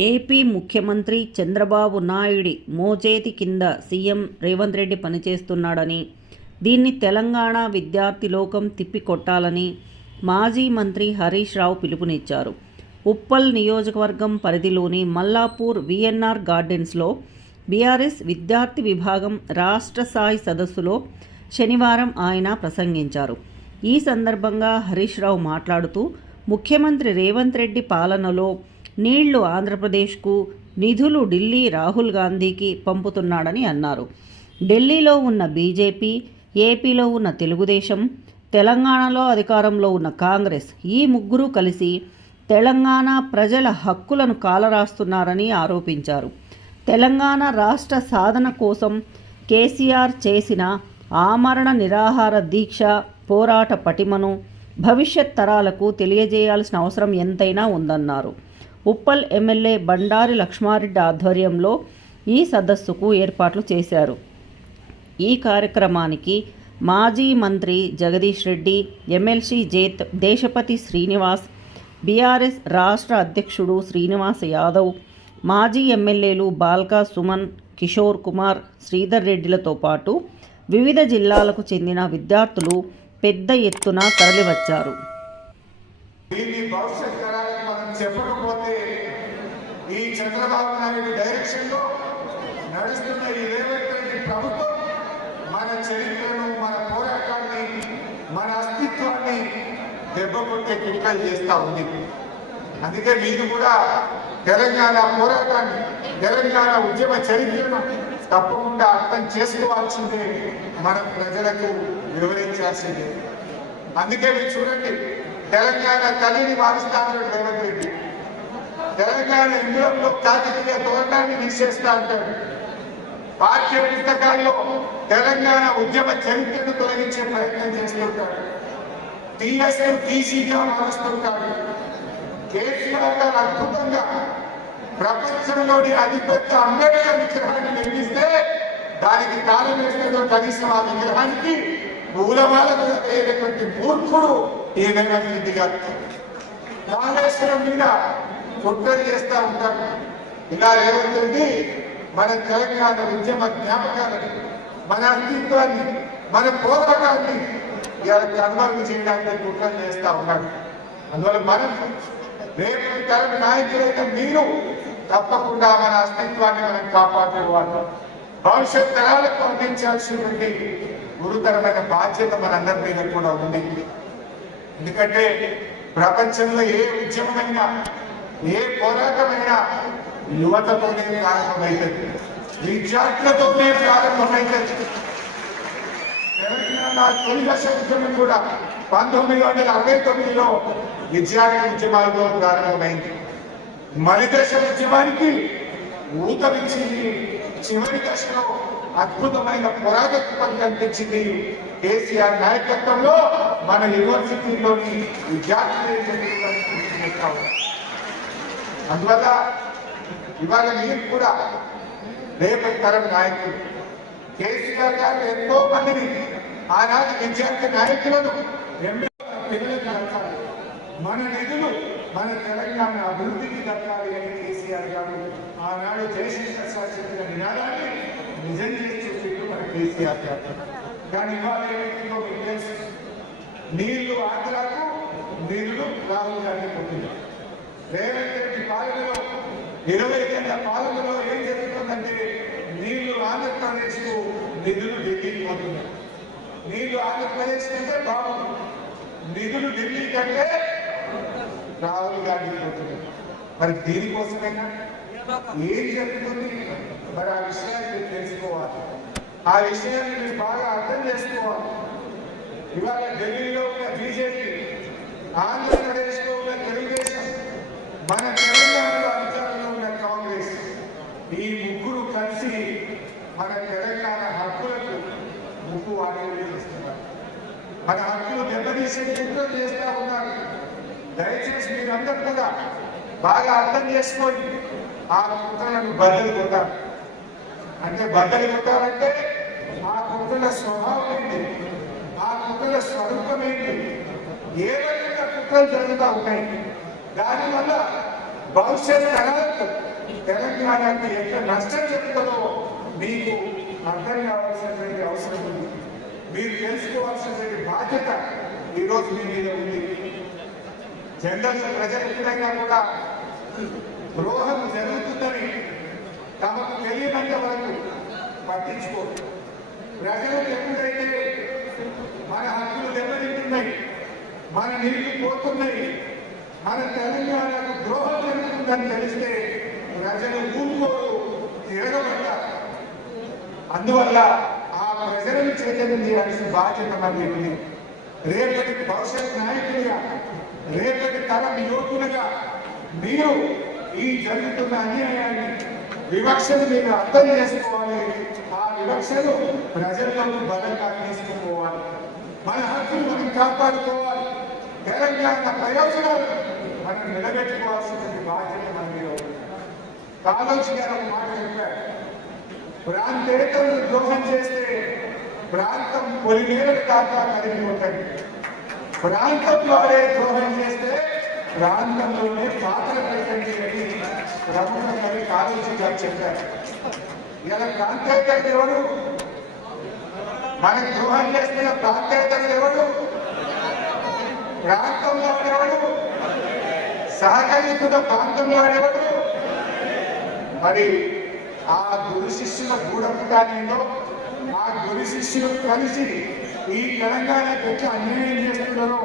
AP ముఖ్యమంత్రి చంద్రబాబు నాయుడి మోచేతి కింద CM Revanth Reddy పనిచేస్తున్నాడని దీన్ని తెలంగాణ విద్యార్థి లోకం తిప్పికొట్టాలని మాజీ మంత్రి హరీష్ రావు పిలుపునిచ్చారు. ఉప్పల్ నియోజకవర్గం పరిధిలోని మల్లాపూర్ విఎన్ఆర్ గార్డెన్స్లో బీఆర్ఎస్ విద్యార్థి విభాగం రాష్ట్ర స్థాయి సదస్సులో శనివారం ఆయన ప్రసంగించారు. ఈ సందర్భంగా హరీష్ రావు మాట్లాడుతూ ముఖ్యమంత్రి రేవంత్ రెడ్డి పాలనలో నీళ్ళు ఆంధ్రప్రదేశ్కు నిధులు ఢిల్లీ రాహుల్ గాంధీకి పంపుతున్నాడని అన్నారు. ఢిల్లీలో ఉన్న బీజేపీ ఏపీలో ఉన్న తెలుగుదేశం తెలంగాణలో అధికారంలో ఉన్న కాంగ్రెస్ ఈ ముగ్గురు కలిసి తెలంగాణ ప్రజల హక్కులను కాలరాస్తున్నారని ఆరోపించారు. తెలంగాణ రాష్ట్ర సాధన కోసం కేసీఆర్ చేసిన ఆమరణ నిరాహార దీక్ష పోరాట పటిమను భవిష్యత్ తరాలకు తెలియజేయాల్సిన అవసరం ఎంతైనా ఉందన్నారు. ఉప్పల్ ఎమ్మెల్యే బండారి లక్ష్మారెడ్డి ఆధ్వర్యంలో ఈ సదస్సుకు ఏర్పాట్లు చేశారు. ఈ కార్యక్రమానికి మాజీ మంత్రి జగదీష్ రెడ్డి ఎమ్మెల్సీ జేత్ దేశపతి శ్రీనివాస్ బీఆర్ఎస్ రాష్ట్ర అధ్యక్షుడు శ్రీనివాస్ యాదవ్ మాజీ ఎమ్మెల్యేలు బాల్కా సుమన్ కిషోర్ కుమార్ శ్రీధర్ రెడ్డిలతో పాటు వివిధ జిల్లాలకు చెందిన విద్యార్థులు పెద్ద ఎత్తున తరలివచ్చారు దీన్ని భవిష్యత్ తరాలకు మనం చెప్పకపోతే ఈ చంద్రబాబు నాయుడు డైరెక్షన్లో నడుస్తున్న ఈ రేవంత్ ప్రభుత్వం మన చరిత్రను మన పోరాటాన్ని మన అస్తిత్వాన్ని దెబ్బ కొట్టే కుట్రలు చేస్తా ఉంది. అందుకే మీరు కూడా తెలంగాణ పోరాటాన్ని తెలంగాణ ఉద్యమ చరిత్రను తప్పకుండా అర్థం చేసుకోవాల్సిందే మన ప్రజలకు వివరించాల్సిందే. అందుకే మీరు చూడండి తెలంగాణ తల్లిని మారుస్తాను రేవంత్ రెడ్డి. తెలంగాణ ఇందులో రాజకీయ తోరణాన్ని తీసేస్తా అంటాడు పాఠ్య పుస్తకాల్లో తెలంగాణ ఉద్యమ చరిత్రను తొలగించే ప్రయత్నం చేస్తుంటాడు టీఎస్ టీసీగా మారుస్తుంటాడు కేసీఆర్ గారు అద్భుతంగా ప్రపంచంలోని అతిపెద్ద అంబేద్కర్ విగ్రహాన్ని నిర్మిస్తే దానికి తాళం వేసినదో కనీసం ఆ విగ్రహానికి మూలమాలకు కూడా మూర్ఖుడు ఈ రేవంత్ రెడ్డి గారు. కాళేశ్వరం మీద కుట్రలు చేస్తూ ఉంటారు. ఇలా ఏమవుతుంది మన తెలంగాణ ఉద్యమ జ్ఞాపకాలని మన అస్తిత్వాన్ని మన పోరాటాన్ని ఇవాళ కనుమరుగు చేయడానికి కుట్రలు చేస్తూ ఉన్నాడు అందువల్ల మనం రేపు తరం నాయకులైతే మీరు తప్పకుండా మన అస్తిత్వాన్ని మనం కాపాడుకోవాలి. భవిష్యత్ తరాలకు అందించాల్సినటువంటి గురుతరమైన బాధ్యత మనందరి మీద కూడా ఉంది. ఎందుకంటే ప్రపంచంలో ఏ ఉద్యమమైనా ఏ పోరాటమైనా యువతతోనే ప్రారంభమైతుంది విద్యార్థులతోనే ప్రారంభమైతుంది తెలంగాణ తొలి దశ ఉద్యమం కూడా పంతొమ్మిది వందల అరవై తొమ్మిదిలో విద్యార్థి ఉద్యమాలతో ప్రారంభమైంది. మలి దశ ఉద్యమానికి ఊతమిచ్చింది చివరి దశలో అద్భుతమైన పురాతత్వం కనిపించింది కేసీఆర్ నాయకత్వంలో మన యూనివర్సిటీలోని విద్యార్థులు. అందువల్ల ఇవాళ మీరు కూడా రేపటి తరం నాయకులు కేసీఆర్ గారు ఎంతో మందిని ఆనాటి విద్యార్థి నాయకులను మన నిధులు మన తెలంగాణ అభివృద్ధికి దక్కాలి అని కేసీఆర్ గారు ఆనాడు జయశంకర్ సార్ చెప్పిన నినాదాన్ని నిజం చేసి చూపించు మన కేసీఆర్ గారు. కానీ ఇవాళ ఏమైందో మీకు తెలుసు. నీళ్ళు ఆంధ్రాకు నీళ్ళు రాహుల్ గాంధీ పుట్టింది రేవంత్ రెడ్డి పాలనలో ఇరవై ఏళ్ళ పాలనలో ఏం జరుగుతుందంటే నీళ్ళు ఆంధ్రప్రదేశ్కు నిధులు ఢిల్లీకి పోతున్నాయి నీళ్ళు ఆంధ్రప్రదేశ్ కంటే బాగుంది. నిధులు ఢిల్లీ కంటే రాహుల్ గాంధీ పోతున్నాయి. మరి దీనికోసమైనా ఏం జరుగుతుంది? మరి ఆ విషయాన్ని మీరు తెలుసుకోవాలి. ఆ విషయాన్ని మీరు బాగా అర్థం చేసుకోవాలి. ఇవాళ ఢిల్లీలో ఉన్న బీజేపీ ఆంధ్రప్రదేశ్లో ఉన్న తెలుగుదేశం మన తెలంగాణలో అధికారంలో ఉన్న కాంగ్రెస్ ఈ ముగ్గురు కలిసి మన తెలంగాణ హక్కులకు ముగ్గు వాడేవి చేస్తున్నారు. మన హక్కులు దెబ్బతీసే కుట్రలు చేస్తూ ఉన్నారు. దయచేసి మీరందరూ కూడా బాగా అర్థం చేసుకొని ఆ కుట్రలను బద్దలు కొట్టాలి. అంటే బద్దలు కొట్టాలంటే ఆ కుట్రల స్వభావం ఏంటి? ఆ కుట్రల స్వరూపం ఏంటి? ఏ రకంగా కుట్రలు జరుగుతూ ఉన్నాయి దానివల్ల భవిష్యత్ తరాలకు తెలంగాణకు ఎంత నష్టం చెప్తుందో మీకు అర్థం కావాల్సినటువంటి అవసరం ఉంది. మీరు తెలుసుకోవాల్సినటువంటి బాధ్యత ఈరోజు మీ మీద ఉంది. జనరల్ ప్రజలు ఎప్పుడైనా కూడా ద్రోహం జరుగుతుందని తమకు తెలియనంత వరకు పట్టించుకోరు. ప్రజలకు ఎప్పుడైతే మన హక్కులు దెబ్బతింటున్నాయి మన నీళ్ళు పోతున్నాయి మన తెలంగాణకు ద్రోహం జరుగుతుందని తెలిస్తే ప్రజలు ఊరుకోరు తిరగబడ్డారు. అందువల్ల ఆ ప్రజలను చైతన్యం చేయాల్సిన బాధ్యత మరి ఉంది రేపటి భవిష్యత్ నాయకులుగా రేపటి తరం యువకులుగా మీరు ఈ జరుగుతున్న అన్యాయాన్ని వివక్షను మీరు అర్థం చేసుకోవాలి. ఆ వివక్షను ప్రజలకు బలంగా తీసుకుపోవాలి. మన హక్కులు మనం కాపాడుకోవాలి. తెలంగాణ ప్రయోజనాలు మనం నిలబెట్టుకోవాల్సిన బాధ్యత మన మీద కాలోచి గారు ఒక మాట చెప్పారు. ప్రాంతేతరులు ద్రోహం చేస్తే ప్రాంతం పొలిమేరల దాకా కలిగి ఉంటుంది. ప్రాంతం వాడే ద్రోహం చేస్తే ప్రాంతంలోనే పాత్ర పెట్టండి అని ప్రముఖ కవి కాలోచి గారు చెప్పారు. ఇలా ప్రాంతేతరులు ఎవరు? మనకు ద్రోహం చేస్తున్న ప్రాంతేతరులు ఎవరు? ప్రాంతంలో ఎవరు సహకరిస్తున్న ప్రాంతంలో ఎవరు మరి ఆ గురు శిష్యుల గూఢపుటానేలో ఆ గురు శిష్యులు కలిసి ఈ తెలంగాణ పెట్టి అన్యాయం చేస్తున్నారో?